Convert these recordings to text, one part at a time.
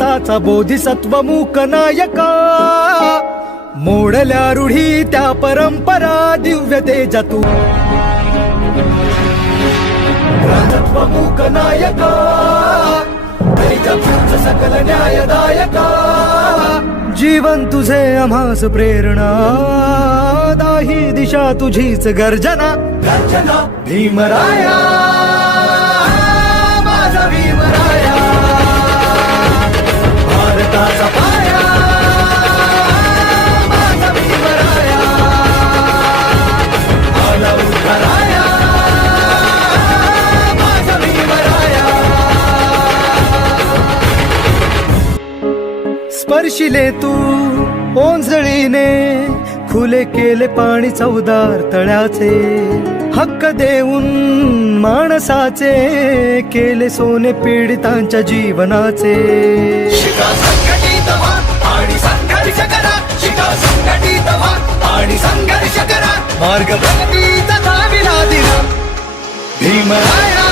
भारताचा बोधिसत्व मूक नायका, मोडल्या रूढी त्या परंपरा दिव्य तेजा तू. भारतत्व मूक नायका, तेजा तुझ सकल न्यायदायका. जीवन तुझे आम्हास प्रेरणा, दाही दिशा तुझीच गर्जना. गर्जना भीमराया, माझा भीमराया, भारताचा पाया, माझा भीमराया, आला उद्धाराया, माझा भीमराया. स्पर्शिले तू ओंजळीने, खुले केले पाणी चौदार तळ्याचे. हक्क देऊन माणसाचे, केले सोने पीडितांच्या जीवनाचे. शिका संघटित व्हा आणि संघर्ष करा, शिका संघटित व्हा आणि संघर्ष करा. मार्ग प्रगतीचा धाविला दिला भीमराया,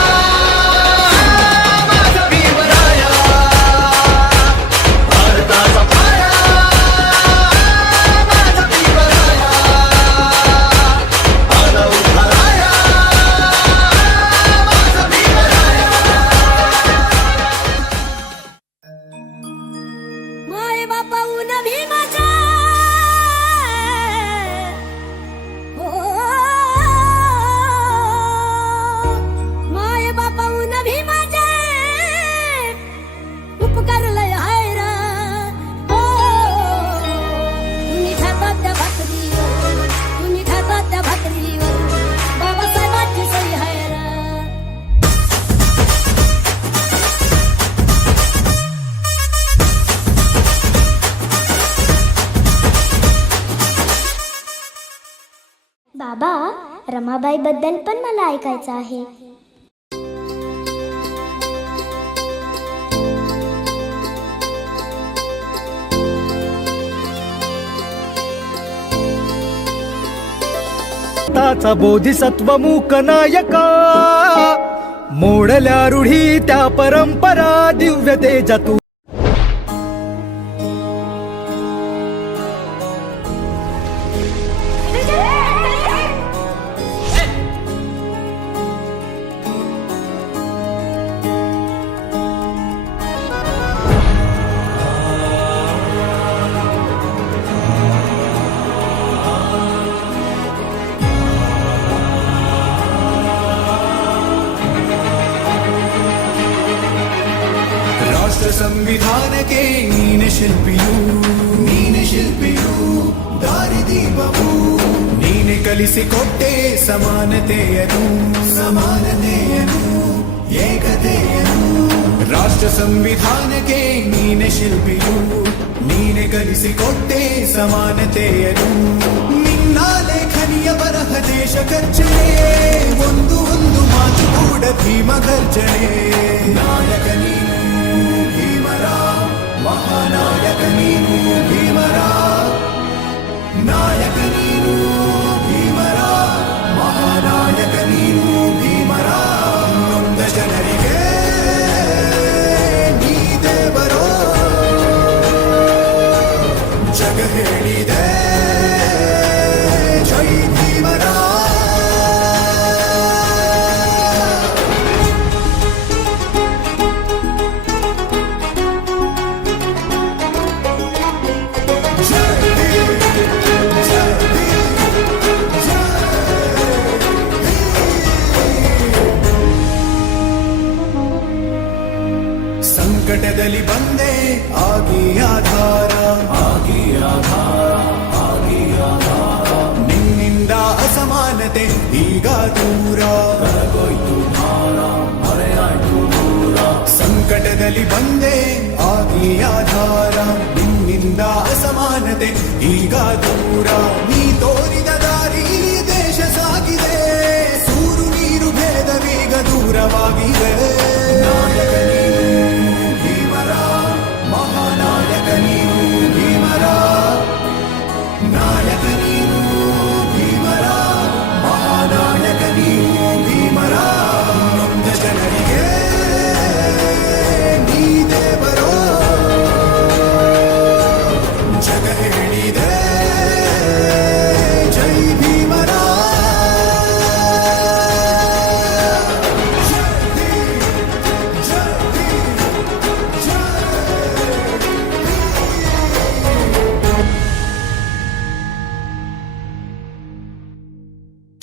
माझा भीमराया, भारताचा पाया, माझा भीमराया, आला उद्धाराया, माझा भीमराया. माय बापा ऊन भीमाचा, माय बापा ऊन भीमाचा, उपकार लय हाय रा. तुम्ही खातात त्या भाकरीवर, तुम्ही खातात त्या भाकरीवर, बाबासाहेबांची सही हाय रा. बाबा, रमाबाई बद्दल पण मला ऐकायचं आहे. भारताचा बोधिसत्व मूक नायका, मोडल्या रूढी त्या परंपरा दिव्य तेजा तू. राष्ट्र संविधान के नीन शिल्पियू, नीन शिल्पियू, दारिदीपवू, नीने कलिसिकोट्टे समानतेयनु, समानतेयनु, ಏಕತೆಯನು. ರಾಷ್ಟ್ರ ಸಂವಿಧಾನ के नीन ಶಿಲ್ಪಿಯೂ, ನೀನೆ ಕಲಿಸಿಕೊಟ್ಟೆ ಸಮಾನತೆಯನು. ನಿನ್ನ ಲೇಖನಿಯ ಬರಹ ದೇಶ ಗರ್ಜನೆ, ಒಂದು ಒಂದು ಮಾತು ಕೂಡ ಭೀಮ ಗರ್ಜನೆ. ನಾಯಕ ನೀನು ಭೀಮರಾವ್, ಮಹಾನಾಯಕ ನೀನು ಭೀಮರಾವ್, ನಾಯಕ ನೀನು ಭೀಮರಾವ್, ಮಹಾನಾಯಕ ನೀನು ಭೀಮರಾವ್. ನೊಂದ ಜನರಿಗೆ ನೀ ದೇವರೋ ಜಗ ಹೇಳಿದೆ ಜೈ ಭೀಮರಾವ್. ಸಂಕಟದಲ್ಲಿ ಬಂದೆ ಆಗಿ ಆಧಾರ, ಆಗಿ ಆಧಾರ, ಆಗಿ ಆಧಾರ. ನಿನ್ನಿಂದ ಅಸಮಾನತೆ ಈಗ ದೂರ, ಕರಗೋಯ್ತು ಭಾರ, ಮರೆಯಾಯ್ತು ದೂರ. ಸಂಕಟದಲ್ಲಿ ಬಂದೆ ಆಗಿ ಆಧಾರ, ನಿನ್ನಿಂದ ಅಸಮಾನತೆ ಈಗ ದೂರ. ನೀ ತೋರಿದ